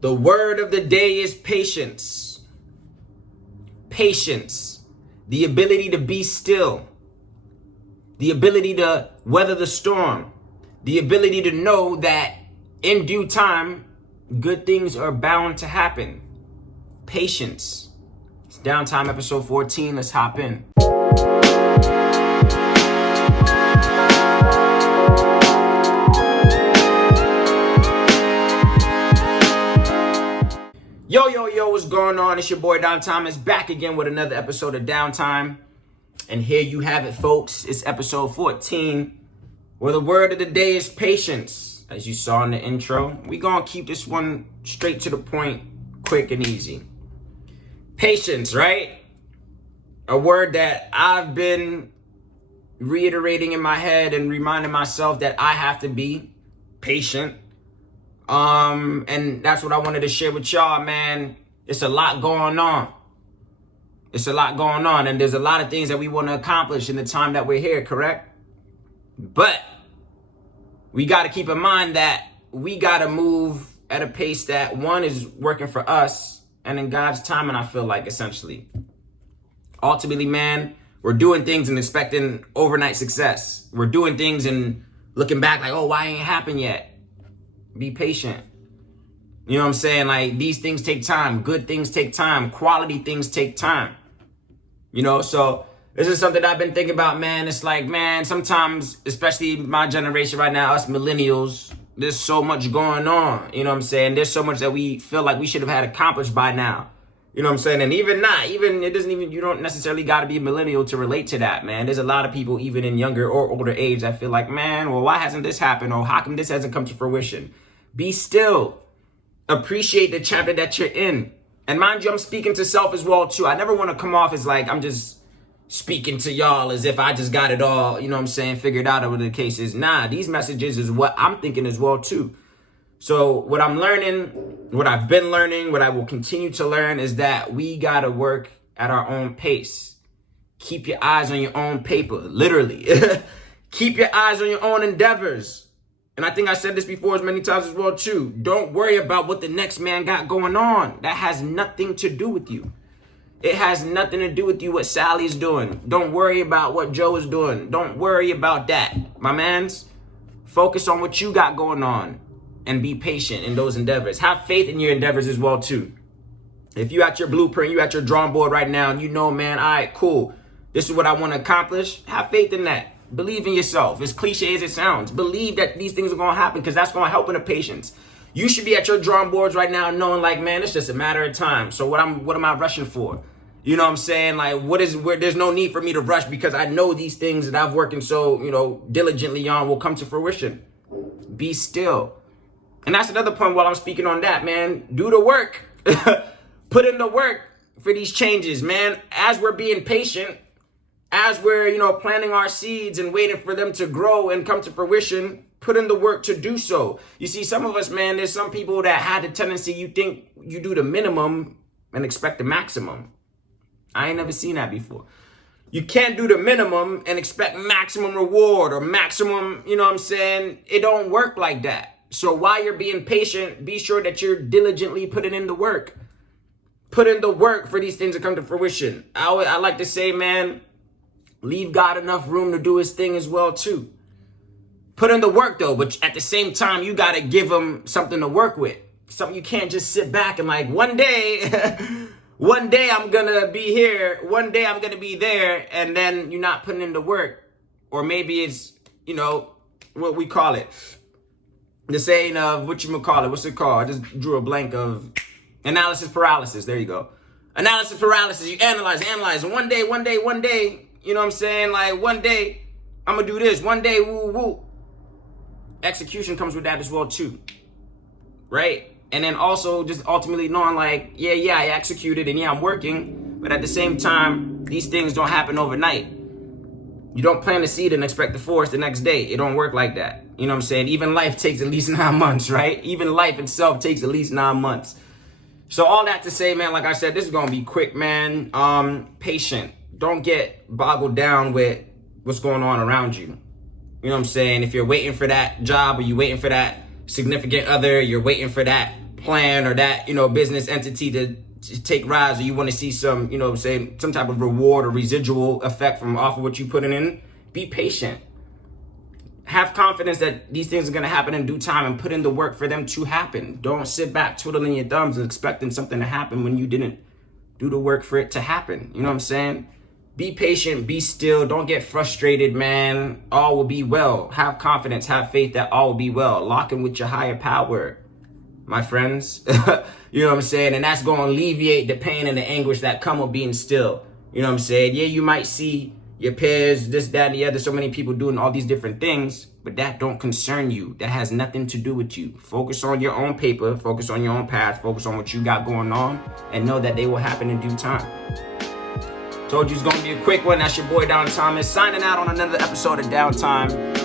The word of the day is patience. Patience. The ability to be still. The ability to weather the storm. The ability to know that in due time, good things are bound to happen. Patience. It's Downtime episode 14. Let's hop in. Yo, what's going on? It's your boy Downtime. It's back again with another episode of Downtime. And here you have it, folks. It's episode 14, where the word of the day is patience. As you saw in the intro, we gonna keep this one straight to the point, quick and easy. Patience, right? A word that I've been reiterating in my head and reminding myself that I have to be patient. And that's what I wanted to share with y'all, man. It's a lot going on. And there's a lot of things that we want to accomplish in the time that we're here, correct? But we got to keep in mind that we got to move at a pace that, one, is working for us and in God's timing, I feel like, essentially. Ultimately, man, we're doing things and expecting overnight success. We're doing things and looking back like, oh, why ain't it happened yet? Be patient. You know what I'm saying? Like, these things take time. Good things take time. Quality things take time. You know, so this is something I've been thinking about, man. It's like, man, sometimes, especially my generation right now, us millennials, there's so much going on. You know what I'm saying? There's so much that we feel like we should have had accomplished by now. You know what I'm saying? And you don't necessarily got to be a millennial to relate to that, man. There's a lot of people, even in younger or older age, that feel like, man, well, why hasn't this happened? Or how come this hasn't come to fruition? Be still. Appreciate the chapter that you're in. And mind you, I'm speaking to self as well, too. I never want to come off as like I'm just speaking to y'all as if I just got it all, you know what I'm saying, figured out over the case is. Nah, these messages is what I'm thinking as well, too. So what I'm learning, what I've been learning, what I will continue to learn is that we got to work at our own pace. Keep your eyes on your own paper, literally. Keep your eyes on your own endeavors. And I think I said this before as many times as well, too. Don't worry about what the next man got going on. That has nothing to do with you. It has nothing to do with you what Sally's doing. Don't worry about what Joe is doing. Don't worry about that, my mans. Focus on what you got going on and be patient in those endeavors. Have faith in your endeavors as well, too. If you at your blueprint, you at your drawing board right now, and you know, man, all right, cool. This is what I want to accomplish. Have faith in that. Believe in yourself. As cliche as it sounds, believe that these things are going to happen because that's going to help in the patience. You should be at your drawing boards right now knowing like, man, it's just a matter of time. So what am I rushing for? You know what I'm saying? Like, there's no need for me to rush because I know these things that I've working so, diligently on will come to fruition. Be still. And that's another point while I'm speaking on that, man. Do the work. Put in the work for these changes, man. As we're being patient, as we're, planting our seeds and waiting for them to grow and come to fruition, put in the work to do so. You see, some of us, man, there's some people that had the tendency, you think you do the minimum and expect the maximum. I ain't never seen that before. You can't do the minimum and expect maximum reward or maximum, It don't work like that. So while you're being patient, be sure that you're diligently putting in the work. Put in the work for these things to come to fruition. I like to say, man, leave God enough room to do his thing as well, too. Put in the work, though, but at the same time, you got to give him something to work with. Something you can't just sit back and like, one day I'm going to be here. One day I'm going to be there. And then you're not putting in the work. Or maybe it's, what we call it. The saying of, what's it called? I just drew a blank of analysis paralysis. There you go. Analysis paralysis. You analyze. And one day, you know what I'm saying? Like, one day, I'm going to do this. One day, woo. Execution comes with that as well, too. Right? And then also just ultimately knowing, like, yeah, I executed and yeah, I'm working. But at the same time, these things don't happen overnight. You don't plant a seed and expect the forest the next day. It don't work like that. You know what I'm saying? Even life takes at least 9 months, right? Even life itself takes at least 9 months. So all that to say, man, like I said, this is going to be quick, man. Patient. Don't get boggled down with what's going on around you. You know what I'm saying? If you're waiting for that job or you're waiting for that significant other, you're waiting for that plan or that, business entity to take rise, or you want to see some, say some type of reward or residual effect from off of what you put in, be patient. Have confidence that these things are going to happen in due time and put in the work for them to happen. Don't sit back twiddling your thumbs and expecting something to happen when you didn't do the work for it to happen. You know what I'm saying? Be patient, be still. Don't get frustrated, man. All will be well. Have confidence, have faith that all will be well. Lock in with your higher power, my friends. You know what I'm saying? And that's going to alleviate the pain and the anguish that come with being still. You know what I'm saying? Yeah, you might see your peers, this, that, and the other, so many people doing all these different things, but that don't concern you. That has nothing to do with you. Focus on your own paper, focus on your own path, focus on what you got going on, and know that they will happen in due time. Told you it's going to be a quick one. That's your boy, Don Thomas, signing out on another episode of Downtime.